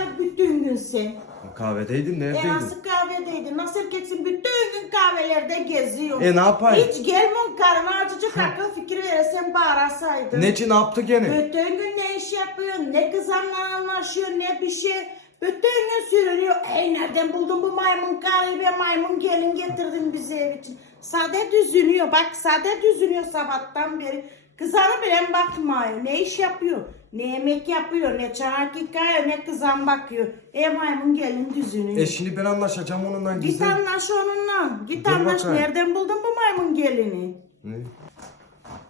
karı bütün gün sen? Kahvedeydin E neredeydin? nasıl kahvedeydin? Nasıl erkeksin? Bütün gün kahvelerde geziyorsun. E ne yapayım? Hiç gelmiyorsun karına azıcık akıl fikir verirsen bağırasaydın. Neci ne yaptı gene? Bütün gün ne iş yapıyor, ne kızanla anlaşıyor, ne bir şey. Bütün gün sürünüyor. Ey nereden buldun bu maymun karıyı be maymun gelin getirdin bize ev için. Sade düzünüyor bak sade düzünüyor sabahtan beri. Kızana bile bakmıyor. Ne iş yapıyor? Ne yemek yapıyor, ne çanak yıkıyor, ne kızan bakıyor. E maymun gelin düzünüyor. E şimdi ben anlaşacağım onunla Git gizli. anlaş onunla. Git Dur anlaş. bakayım. Nereden buldun bu maymun gelini? Ne?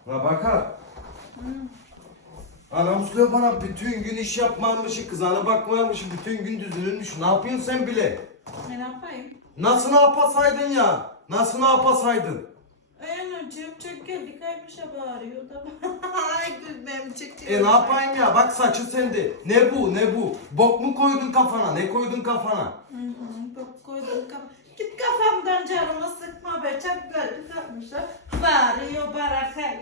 La bakar. Anam söylüyor bana bütün gün iş yapmamışı, kızana bakmamışı, bütün gün düzülmüş. Ne yapıyorsun sen bile? Ne yapayım? Nasıl ne yapasaydın ya? Nasıl ne yapasaydın? Anacığım çok geldi kaymışa bağırıyor da. Ay gülmem çıktı. E ne yapayım ya? Bak saçı sende. Ne bu ne bu? Bok mu koydun kafana? Ne koydun kafana? Hı hı, bak koydum kaf Git kafamdan canımı sıkma be çok geldi kaymışa. Bağırıyor barakay.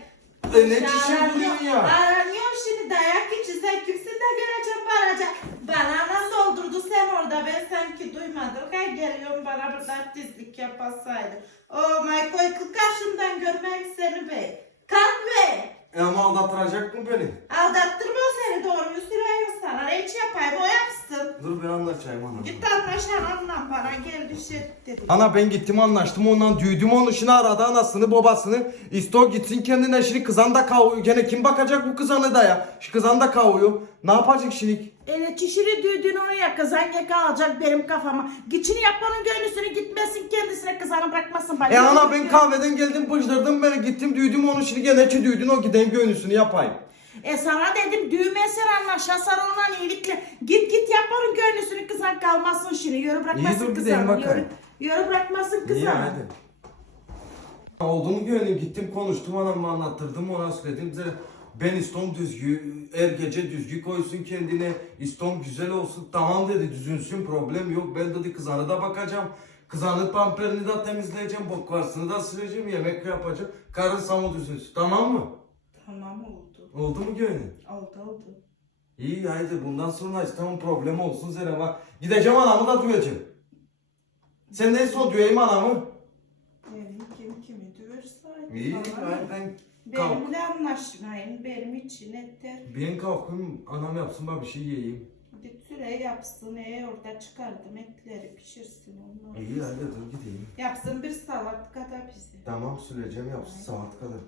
E ne dişin duruyorsun ya? Aranıyorum şimdi dayak içi sen kimsin de geleceğim bağıracak. Bana nasıl doldurdu sen orada ben sanki duymadım. Kay geliyorum bana burada artistlik yapasaydı. Oh my koy kıl karşımdan görmek seni be. Kalk be. E ama aldatıracak mı beni? Aldattırma o seni doğruyu sürüyor sana. Ne iş yapayım o yapsın. Dur ben anlatacağım ana. Git anlaşan anlam bana gel şey dedi. Ana ben gittim anlaştım ondan düğdüm onu şimdi aradı anasını babasını. İsto gitsin kendine şimdi kızan da kavuyor. Gene kim bakacak bu kızanı da ya? Şu kızan da kavuyor. Ne yapacak şimdi? Ele çişini düğdün oraya kızan yaka alacak benim kafama. Gitçini yapmanın gönlüsünü gitmesin kendisine kızanı bırakmasın. bana. E ana ben kahveden geldim bıcdırdım beni gittim düğdüm onu şimdi gene ki düğdün o gideyim gönlüsünü yapayım. E sana dedim düğme sen anlaşasan onunla iyilikle. Git git onun gönlüsünü kızan kalmasın şimdi. Yürü bırakmasın dur bakayım. Yürü, yürü bırakmasın. İyi hadi. Olduğunu gönlüm gittim konuştum anamla anlattırdım ona söyledim. Ze- Ben istom düzgü, er gece düzgü koysun kendine, istom güzel olsun. Tamam dedi düzünsün problem yok. Ben dedi kızana da bakacağım. Kızanın pamperini de temizleyeceğim, bokvarsını da sileceğim, yemek yapacağım. Karın samı düzünsün. Tamam mı? Tamam oldu. Oldu mu gönlüm? Oldu oldu. İyi haydi bundan sonra istemem problem olsun sen ama. Gideceğim anamı da duyacağım. Sen de son duyayım anamı. Benim kim kimi duyursa. İyi Tamam. haydi ben kalk. Benimle anlaşmayın. Benim için yeter. Ben kalkayım anam yapsın bana bir şey yiyeyim. Bir süre yapsın. E orada çıkardım etleri pişirsin onları. İyi hadi dur gideyim. Yapsın bir salat kadar bize. Tamam süreceğim yapsın saat kadar.